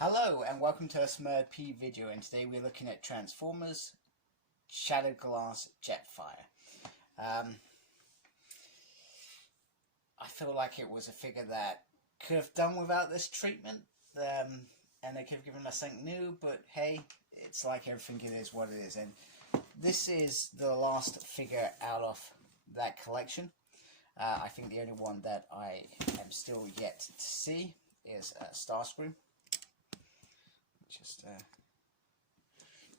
Hello and welcome to a Smurd P video, and today we're looking at Transformers Shattered Glass Jetfire. I feel like it was a figure that could have done without this treatment, and they could have given us something new, but hey, it's like everything, it is what it is. And this is the last figure out of that collection. I think the only one that I am still yet to see is Starscream. Just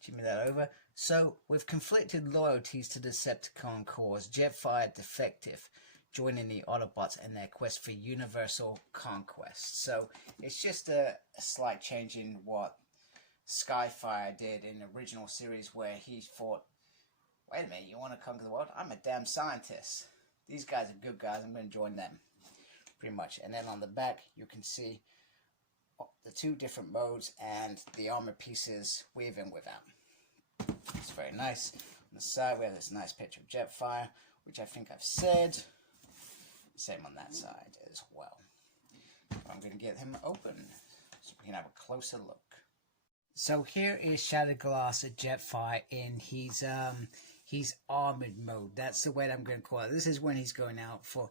give me that over. So, with conflicted loyalties to Decepticon cause, Jetfire defective, joining the Autobots in their quest for universal conquest. So, it's just a slight change in what Skyfire did in the original series, where he thought, wait a minute, you want to conquer the world? I'm a damn scientist. These guys are good guys, I'm going to join them. Pretty much. And then on the back, you can see the two different modes and the armor pieces with and without. It's very nice. On the side we have this nice picture of Jetfire, which I think I've said. Same on that side as well. I'm going to get him open so we can have a closer look. So here is Shattered Glass Jetfire in his armored mode. That's the way that I'm going to call it. This is when he's going out for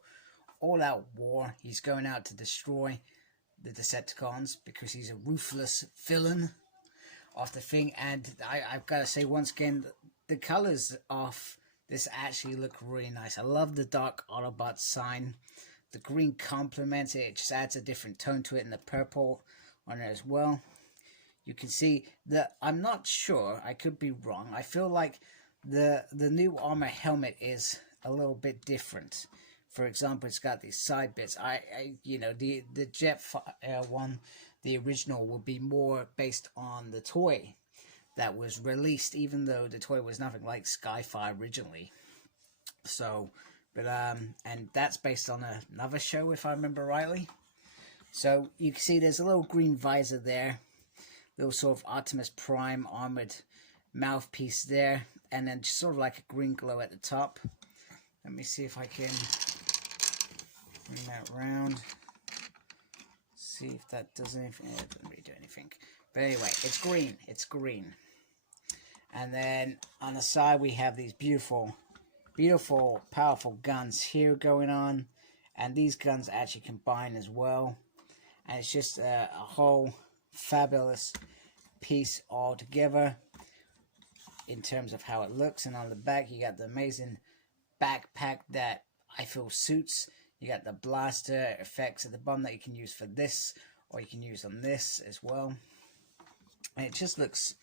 all-out war. He's going out to destroy the Decepticons because he's a ruthless villain of the thing. And I've got to say once again, the colors of this actually look really nice. I love the dark Autobot sign. The green complements it. It just adds a different tone to it, and the purple on it as well. You can see that I'm not sure, I could be wrong. I feel like the new armor helmet is a little bit different. For example, it's got these side bits. You know, the Jetfire one, the original, will be more based on the toy that was released, even though the toy was nothing like Skyfire originally. So, but and that's based on another show, if I remember rightly. So you can see there's a little green visor there, little sort of Optimus Prime armored mouthpiece there, and then just sort of like a green glow at the top. Let me see if I can bring that round. See if that does anything. It doesn't really do anything. But anyway, it's green. It's green. And then on the side we have these beautiful, beautiful, powerful guns here going on. And these guns actually combine as well. And it's just a whole fabulous piece all together in terms of how it looks. And on the back you got the amazing backpack that I feel suits. You got the blaster effects at the bottom that you can use for this, or you can use on this as well. And it just looks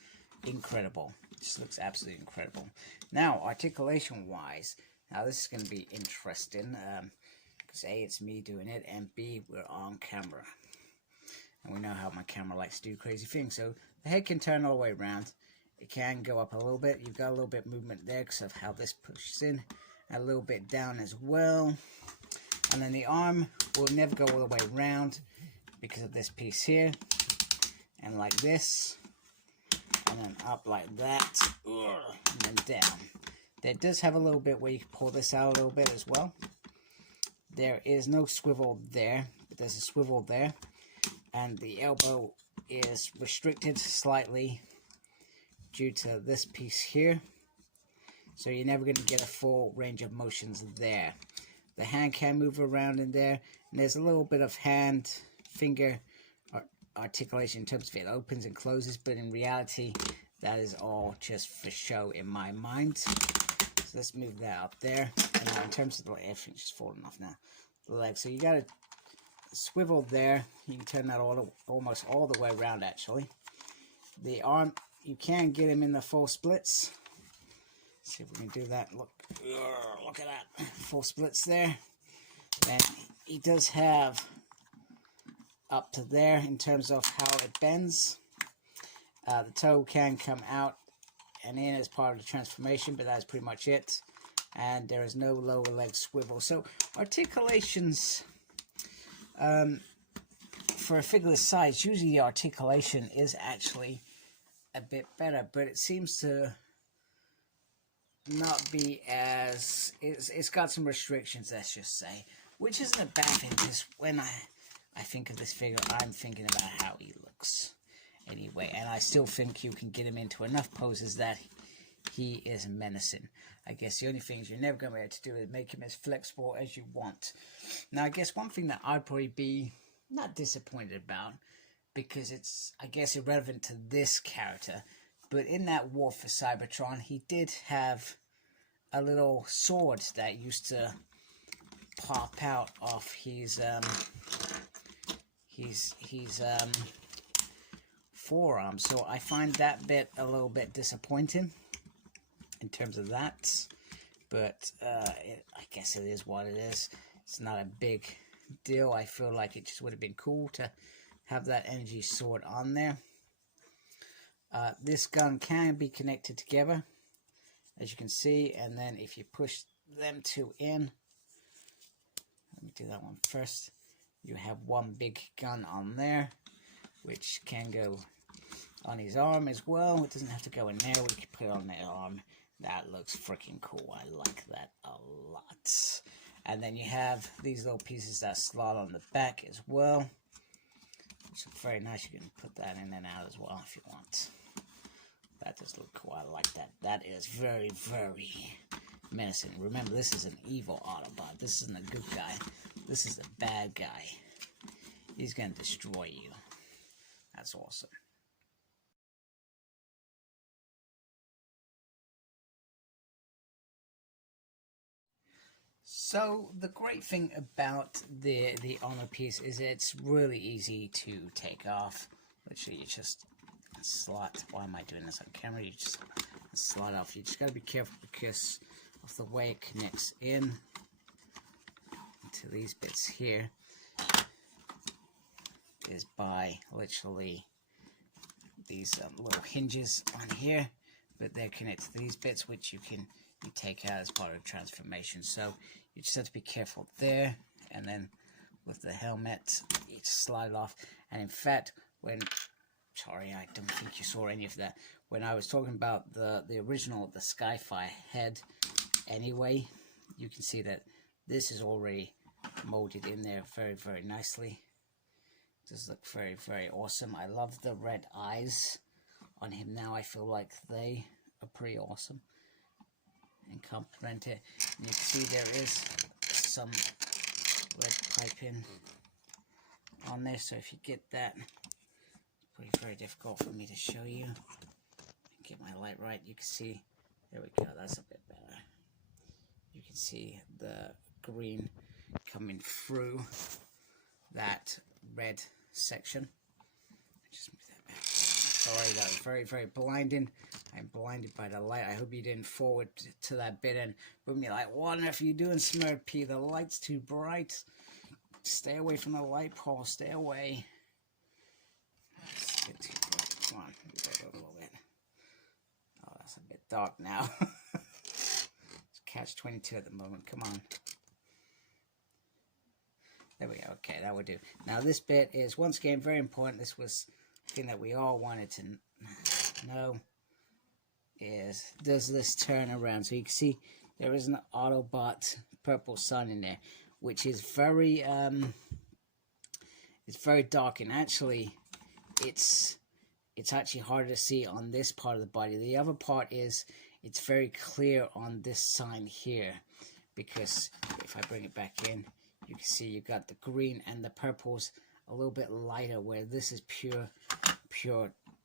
incredible. It just looks absolutely incredible. Now, articulation wise, now this is going to be interesting, because A, it's me doing it, and B, we're on camera. And we know how my camera likes to do crazy things. So the head can turn all the way around. It can go up a little bit. You've got a little bit of movement there because of how this pushes in. A little bit down as well. And then the arm will never go all the way around because of this piece here. And like this. And then up like that. And then down. There does have a little bit where you can pull this out a little bit as well. There is no swivel there, but there's a swivel there. And the elbow is restricted slightly due to this piece here. So you're never going to get a full range of motions there. The hand can move around in there, and there's a little bit of hand-finger articulation in terms of it opens and closes, but in reality, that is all just for show in my mind. So let's move that up there. And now in terms of the leg, everything's just falling off now. The leg, so you got to swivel there. You can turn that almost all the way around, actually. The arm, you can get him in the full splits. Let's see if we can do that. Look at that. Full splits there. And he does have up to there in terms of how it bends. The toe can come out and in as part of the transformation, but that's pretty much it. And there is no lower leg swivel. So articulations, for a figure this size, usually the articulation is actually a bit better, but it seems to not be as, it's got some restrictions, let's just say, which isn't a bad thing, because when I think of this figure, I'm thinking about how he looks. anyway. And I still think you can get him into enough poses that he is menacing. I guess the only thing you're never going to be able to do is make him as flexible as you want. Now, I guess one thing that I'd probably be not disappointed about, because it's, I guess, irrelevant to this character, but in that War for Cybertron, he did have a little sword that used to pop out of his forearm. So I find that bit a little bit disappointing in terms of that, but I guess it is what it is. It's not a big deal. I feel like it just would have been cool to have that energy sword on there. This gun can be connected together, as you can see, and then if you push them two in, let me do that one first, you have one big gun on there, which can go on his arm as well. It doesn't have to go in there, we can put it on the arm. That looks freaking cool. I like that a lot. And then you have these little pieces that slot on the back as well, which look very nice. You can put that in and out as well if you want. That does look cool. I like that. That is very, very menacing. Remember, this is an evil Autobot. This isn't a good guy. This is a bad guy. He's going to destroy you. That's awesome. So the great thing about the armor piece is it's really easy to take off. Literally, you just slot. Why am I doing this on camera? You just slot off. You just got to be careful because of the way it connects in to these bits here. Is by literally these little hinges on here, but they're connected to these bits, which you take out as part of transformation. So you just have to be careful there, and then with the helmet you just slide it off. And in fact, sorry, I don't think you saw any of that when I was talking about the original, the Skyfire head anyway, you can see that this is already molded in there very, very nicely. Does look very, very awesome. I love the red eyes on him now. I feel like they are pretty awesome and complement it. And you can see there is some red piping on there, so if you get that, it's pretty very difficult for me to show you. Get my light right. You can see, there we go, that's a bit better. You can see the green coming through that red section. Just move that back. Sorry, that was very, very blinding. I'm blinded by the light. I hope you didn't forward to that bit and boom, you're like, what on earth are you doing, Smurf P? The light's too bright. Stay away from the light, Paul. Stay away. It's a bit too bright. Come on, move it a little bit. Oh, that's a bit dark now. It's catch-22 at the moment. Come on. There we go. Okay, that would do. Now this bit is, once again, very important. This was the thing that we all wanted to know. Is, does this turn around? So you can see there is an Autobot purple sun in there, which is very, it's very dark, and actually, it's actually harder to see on this part of the body. The other part is, it's very clear on this sign here, because if I bring it back in, you can see you've got the green and the purple's a little bit lighter, where this is pure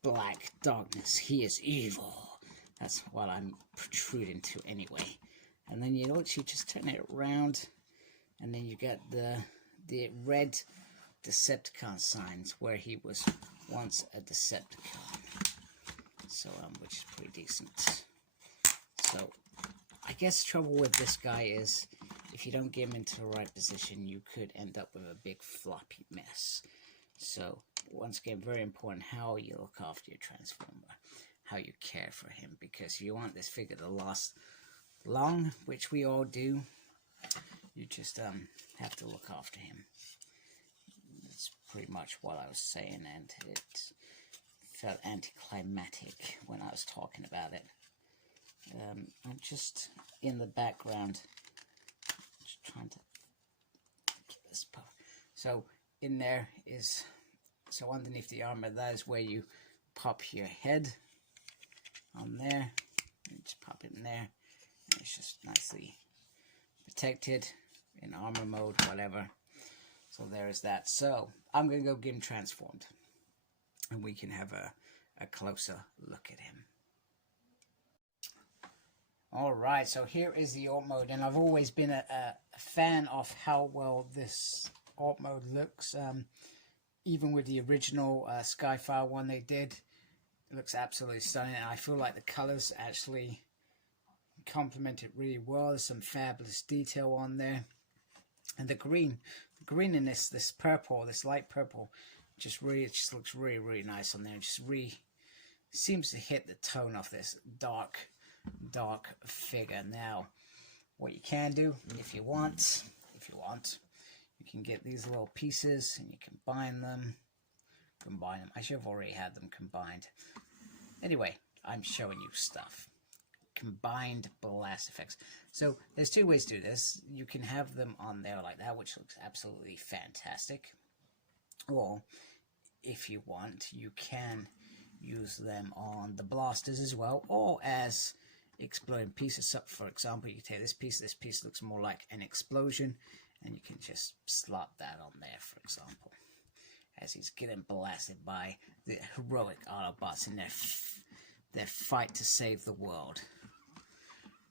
black darkness. He is evil. That's what I'm protruding to anyway. And then you literally just turn it around, and then you get the red Decepticon signs, where he was once a Decepticon. So, which is pretty decent. So, I guess the trouble with this guy is, if you don't get him into the right position, you could end up with a big floppy mess. So, once again, very important how you look after your Transformer, how you care for him, because if you want this figure to last long, which we all do, you just have to look after him. That's pretty much what I was saying, and it felt anticlimactic when I was talking about it. I'm just in the background, just trying to get this part. So in there is So underneath the armor, that is where you pop your head on there. You just pop it in there. And it's just nicely protected in armor mode, whatever. So there is that. So I'm going to go get him transformed, and we can have a closer look at him. Alright, so here is the alt mode, and I've always been a fan of how well this alt mode looks. Even with the original Skyfire one they did, it looks absolutely stunning. And I feel like the colors actually complement it really well. There's some fabulous detail on there, and the green in this purple, this light purple, it just looks really nice on there. It just really seems to hit the tone of this dark figure. Now, what you can do, if you want, you can get these little pieces and you combine them. I should have already had them combined. Anyway, I'm showing you stuff. Combined blast effects. So there's two ways to do this. You can have them on there like that, which looks absolutely fantastic. Or if you want, you can use them on the blasters as well, or as exploding pieces. So for example, you take this piece looks more like an explosion, and you can just slot that on there, for example, as he's getting blasted by the heroic Autobots in their fight to save the world.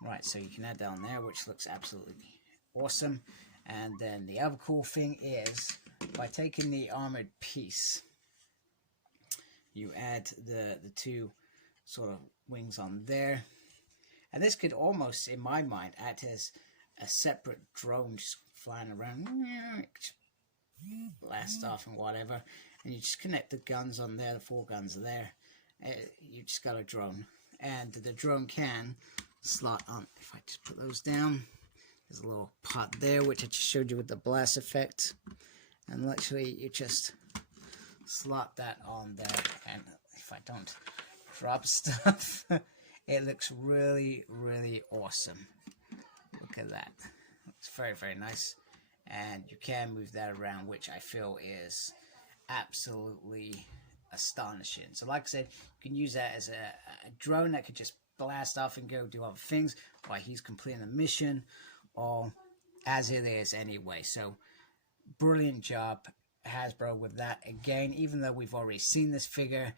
Right, so you can add that on there, which looks absolutely awesome. And then the other cool thing is, by taking the armored piece, you add the two sort of wings on there. And this could almost, in my mind, act as a separate drone just flying around, blast off and whatever. And you just connect the guns on there, the 4 guns are there. You just got a drone. And the drone can slot on. If I just put those down, there's a little pot there, which I just showed you with the blast effect. And literally, you just slot that on there. And if I don't drop stuff, it looks really awesome. Look at that. It's very nice. And you can move that around, which I feel is absolutely astonishing. So like I said, you can use that as a drone that could just blast off and go do other things while he's completing a mission, or as it is anyway. So brilliant job, Hasbro, with that. Again, even though we've already seen this figure,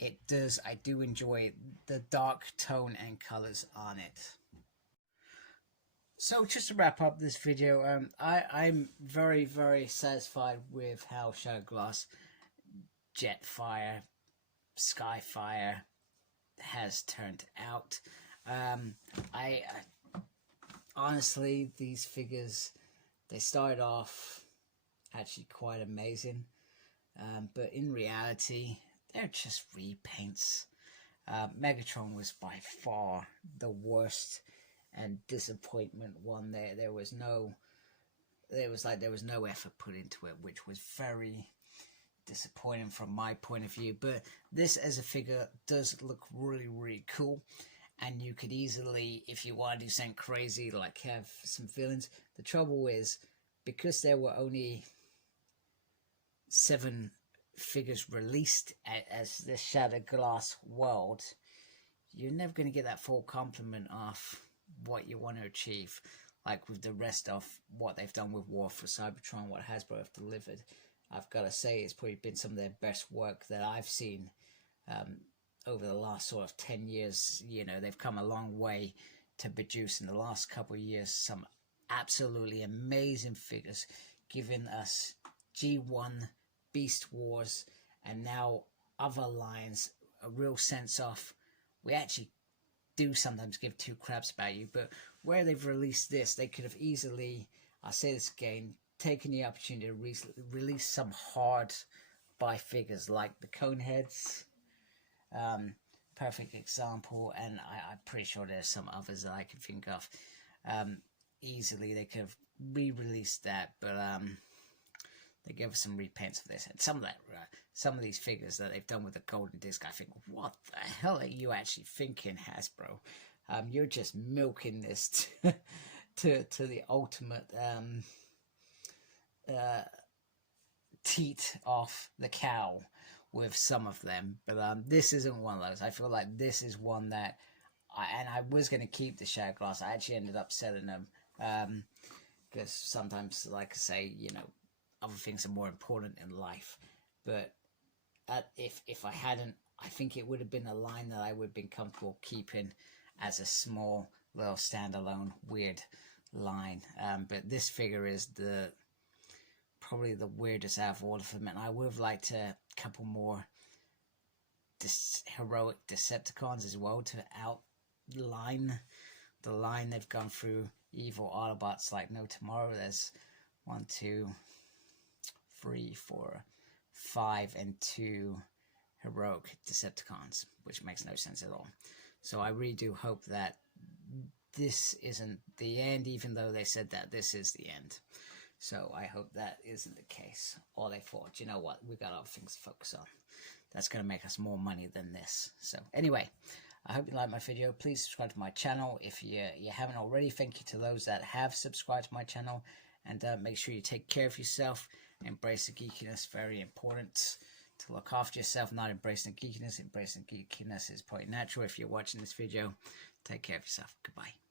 I do enjoy the dark tone and colors on it. So just to wrap up this video, I'm very satisfied with how Shadow Glass, Jetfire, Skyfire has turned out. I honestly, these figures, they started off actually quite amazing, but in reality, they're just repaints. Megatron was by far the worst and disappointment one. There was no effort put into it, which was very disappointing from my point of view. But this as a figure does look really cool, and you could easily, if you want to do something crazy, like have some villains. The trouble is, because there were only 7 figures released as the Shattered Glass world, you're never going to get that full complement of what you want to achieve, like with the rest of what they've done with War for Cybertron, what Hasbro have delivered. I've got to say, it's probably been some of their best work that I've seen over the last sort of 10 years. You know, they've come a long way to produce in the last couple of years some absolutely amazing figures, giving us G1, Beast Wars, and now other lines, a real sense of, we actually do sometimes give 2 craps about you. But where they've released this, they could have easily, I'll say this again, taken the opportunity to release some hard buy figures like the Coneheads. Perfect example, and I'm pretty sure there's some others that I can think of. Easily they could have re-released that, but they gave us some repaints of this, and some of these figures that they've done with the golden disc, I think, what the hell are you actually thinking, Hasbro? You're just milking this to the ultimate teat off the cow with some of them, but this isn't one of those. I feel like this is one that I was going to keep the shag glass. I actually ended up selling them because sometimes, like I say, you know, other things are more important in life. But if I hadn't, I think it would have been a line that I would have been comfortable keeping as a small little standalone weird line. But this figure is probably the weirdest out of all of them, and I would have liked a couple more heroic Decepticons as well to outline the line they've gone through. Evil Autobots like no tomorrow. There's 1, 2, 3, 4, 5, and 2 heroic Decepticons, which makes no sense at all. So I really do hope that this isn't the end, even though they said that this is the end. So I hope that isn't the case. Or they thought, you know what, we got other things to focus on. That's going to make us more money than this. So anyway, I hope you liked my video. Please subscribe to my channel if you haven't already. Thank you to those that have subscribed to my channel. And make sure you take care of yourself. Embrace the geekiness. Very important to look after yourself, not embracing the geekiness. Embracing geekiness is probably natural if you're watching this video. Take care of yourself. Goodbye.